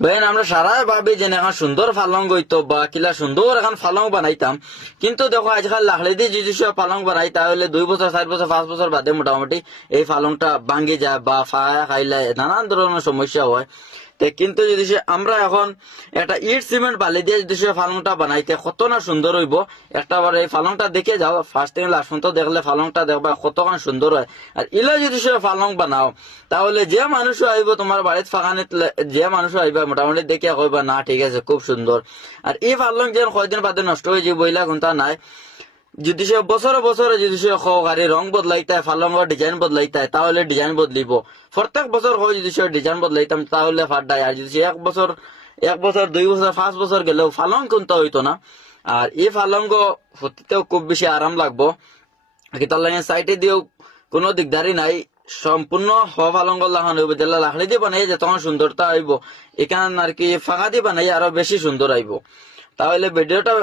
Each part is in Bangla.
বেন আমরা সারা ভাবি যে এখন সুন্দর ফালং হইতো বা কিলা সুন্দর এখন ফালং বানাইতাম, কিন্তু দেখো আজকাল লাকড়ি দিয়ে যদি সব ফালং বানাই তাহলে 2 বছর 4 বছর 5 বছর বাদে মোটামুটি এই ফালংটা ভাঙ্গি যায় বা ফায়া খাইলে নানান ধরনের সমস্যা হয়। কিন্তু যদি আমরা এখন একটা ইট সিমেন্ট বালি দিয়ে যদি সে ফালংটা বানাইতে কত না সুন্দর হইব। একটাবার এই ফালংটা দেখে যাও, ফার্স্ট থেকে লাস্ট পর্যন্ত দেখলে ফালংটা দেখবা কতখান সুন্দর হয়। আর ইলা যদি সে ফালং বানাও তাহলে যে মানুষ আইব তোমার বাড়িতে ফাঁকানে, যে মানুষ আইবা মোটামুটি দেখে কইবা না ঠিক আছে খুব সুন্দর। আর এই ফালং যেন কয়দিন বাদে নষ্ট হয়ে যাবে বইলা কোনটা নাই। যদি সে বছরে বছরে যদি সে গাড়ি রং বদলাইতায়, ফালংর ডিজাইন বদলাইতায় তাহলে ডিজাইন বদলিব। প্রত্যেক বছর হয় যদি সে ডিজাইন বদলাইতাম তাহলে ফাটায়। আর যদি সে 1 বছর 2 বছর 5 বছর গেলেও ফালং কোনটা হইতো না। আর এই ফালঙ্গ হতেও খুব বেশি আরাম লাগবো, তার লাগে সাইডে দিয়েও কোনো দিকদারি নাই। সম্পূর্ণ ফালঙ্গ লাগানো হইব, যেটা লাকড়ি দিয়ে বানাই যে তখন সুন্দরতা হইব, এখানে আর কি ফাঁকা দিয়ে বানাই আরো বেশি সুন্দর আইব। তাহলে ভিডিওটা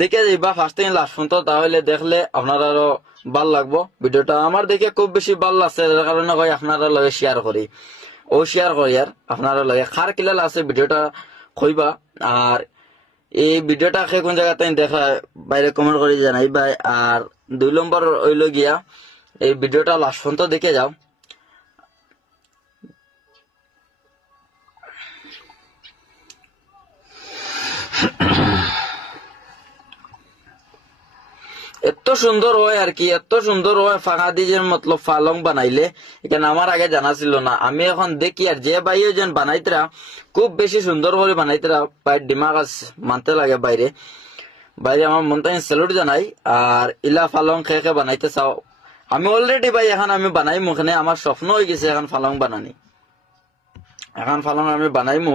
দেখে যাইবা ফার্স্ট থেকে লাস্ট পর্যন্ত, তাহলে দেখলে আপনার আরো ভাল লাগবো। ভিডিওটা আমার দেখে খুব বেশি ভাল লাগছে, যার কারণে কই আপনারা লগে শেয়ার করি আর আপনারা লগে খার কিলাল আছে ভিডিওটা কইবা। আর এই ভিডিওটা কোন জায়গাতে দেখা বাইরে কমেন্ট করে জানাই ভাই। আর 2 নম্বর হইল গিয়া এই ভিডিওটা লাস্ট পর্যন্ত দেখে যাও। এত সুন্দর হয় আর কি, এত সুন্দর হয় ফাঁকা দিয়ে মতলব ফালং বানাইলে। এখানে আমার আগে জানা ছিল না, আমি এখন দেখি। আর যে বাইরে যেন বানাইতরা খুব বেশি সুন্দর করে বানাইতরা, বাইর ডিমাগ মানতে লাগে বাইরে বাইরে আমার মনটা স্যালুট জানাই। আর ইলা ফালং খেয়ে বানাইতে চাও, আমি অলরেডি ভাই এখন আমি বানাইমু। এখানে আমার স্বপ্ন হয়ে গেছে এখন ফালং বানানি, এখন ফালং আমি বানাইমু।